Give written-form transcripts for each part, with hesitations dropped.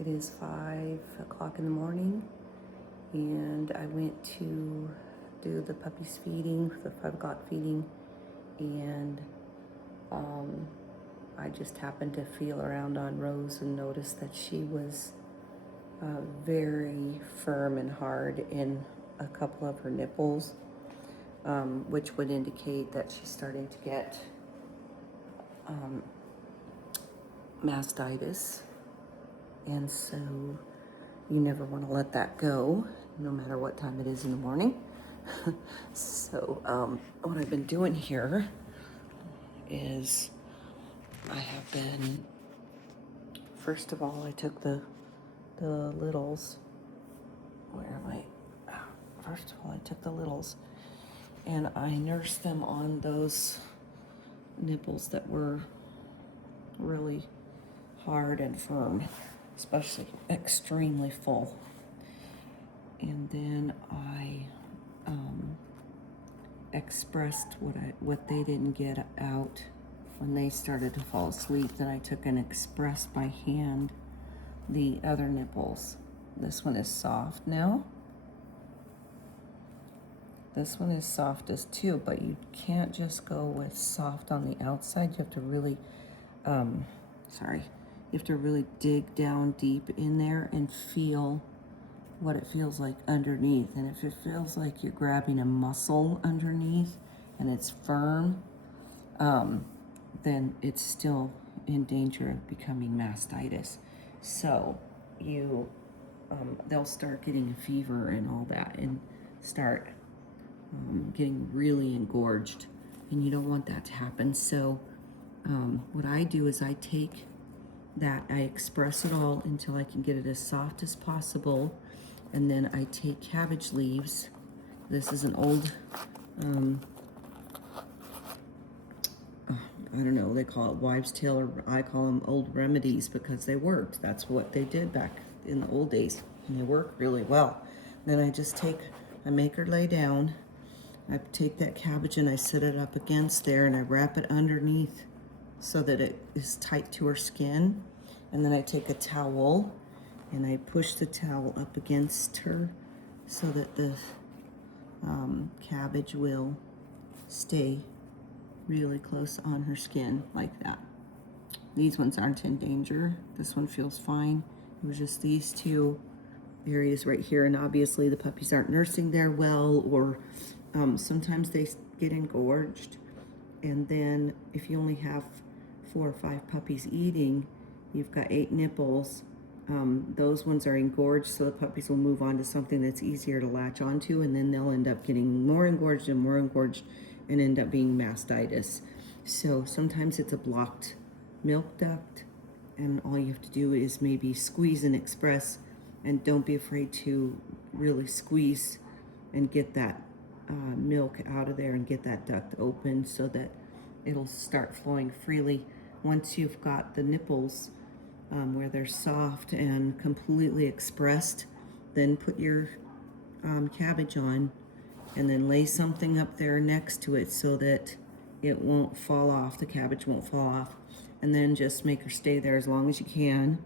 It is 5 o'clock in the morning, and I went to do the puppies feeding, the 5 o'clock feeding, and I just happened to feel around on Rose and noticed that she was very firm and hard in a couple of her nipples, which would indicate that she's starting to get mastitis. And so you never want to let that go, no matter what time it is in the morning. So what I've been doing here is I have been, first of all, I took the littles, where am I? First of all, I took the littles and I nursed them on those nipples that were really hard and firm, especially extremely full. And then I expressed what they didn't get out when they started to fall asleep. Then I took and expressed by hand the other nipples. This one is soft now. This one is soft as too, but you can't just go with soft on the outside. You have to really, you have to really dig down deep in there and feel what it feels like underneath. And if it feels like you're grabbing a muscle underneath and it's firm, then it's still in danger of becoming mastitis. So they'll start getting a fever and all that and start getting really engorged, and you don't want that to happen. So what I do is I take that, I express it all until I can get it as soft as possible, and then I take cabbage leaves. This is an old, I don't know, they call it wives' tale, or I call them old remedies because they worked. That's what they did back in the old days, and they work really well. Then I make her lay down. I take that cabbage and I sit it up against there and I wrap it underneath so that it is tight to her skin. And then I take a towel and I push the towel up against her so that the cabbage will stay really close on her skin like that. These ones aren't in danger. This one feels fine. It was just these two areas right here, and obviously the puppies aren't nursing there well, or sometimes they get engorged, and then if you only have 4 or 5 puppies eating, you've got 8 nipples. Those ones are engorged, so the puppies will move on to something that's easier to latch onto, and then they'll end up getting more engorged and end up being mastitis. So sometimes it's a blocked milk duct, and all you have to do is maybe squeeze and express, and don't be afraid to really squeeze and get that milk out of there and get that duct open so that it'll start flowing freely. Once you've got the nipples where they're soft and completely expressed, then put your cabbage on and then lay something up there next to it so that it won't fall off, the cabbage won't fall off, and then just make her stay there as long as you can.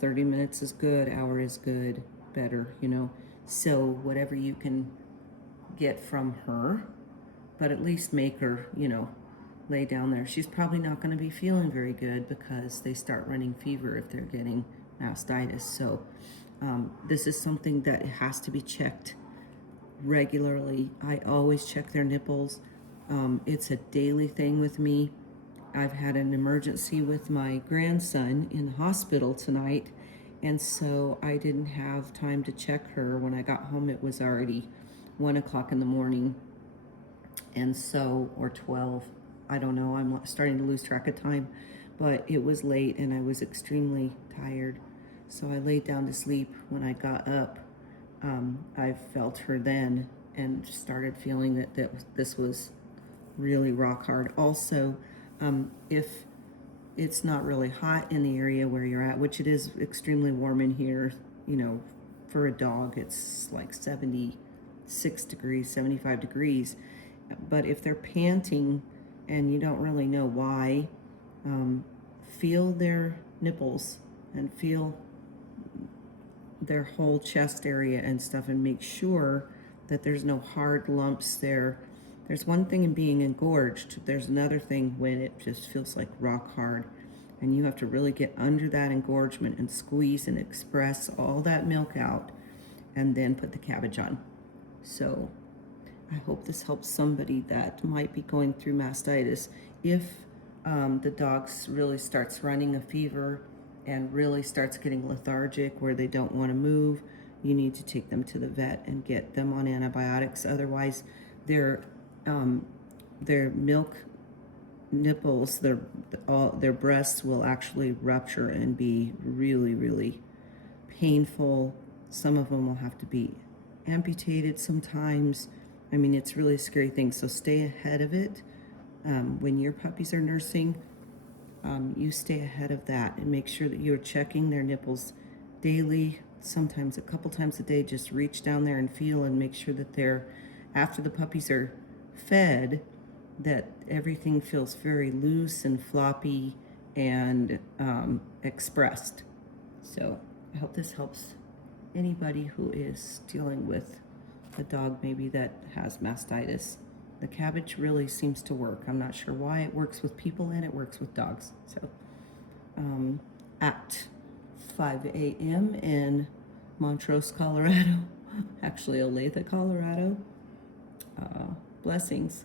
30 minutes is good, hour is good, better, so whatever you can get from her, but at least make her, lay down there. She's probably not going to be feeling very good because they start running fever if they're getting mastitis. So this is something that has to be checked regularly. I always check their nipples. It's a daily thing with me. I've had an emergency with my grandson in the hospital tonight, and so I didn't have time to check her. When I got home, it was already 1 o'clock in the morning, and so, or 12, I don't know, I'm starting to lose track of time, but it was late and I was extremely tired, so I laid down to sleep. When I got up, I felt her then and started feeling that this was really rock hard. Also, if it's not really hot in the area where you're at, which it is extremely warm in here, for a dog, it's like 76 degrees, 75 degrees. But if they're panting and you don't really know why, feel their nipples and feel their whole chest area and stuff, and make sure that there's no hard lumps there. There's one thing in being engorged, there's another thing when it just feels like rock hard, and you have to really get under that engorgement and squeeze and express all that milk out and then put the cabbage on. So I hope this helps somebody that might be going through mastitis. If the dog really starts running a fever and really starts getting lethargic where they don't want to move, you need to take them to the vet and get them on antibiotics. Otherwise, their milk nipples, their breasts will actually rupture and be really, really painful. Some of them will have to be amputated sometimes. I mean, it's really a scary thing. So stay ahead of it. When your puppies are nursing, you stay ahead of that and make sure that you're checking their nipples daily, sometimes a couple times a day. Just reach down there and feel and make sure that they're, after the puppies are fed, that everything feels very loose and floppy and expressed. So I hope this helps anybody who is dealing with a dog maybe that has mastitis. The cabbage really seems to work. I'm not sure why. It works with people and it works with dogs. So at 5 a.m. in Montrose, Colorado, actually Olathe, Colorado. Blessings.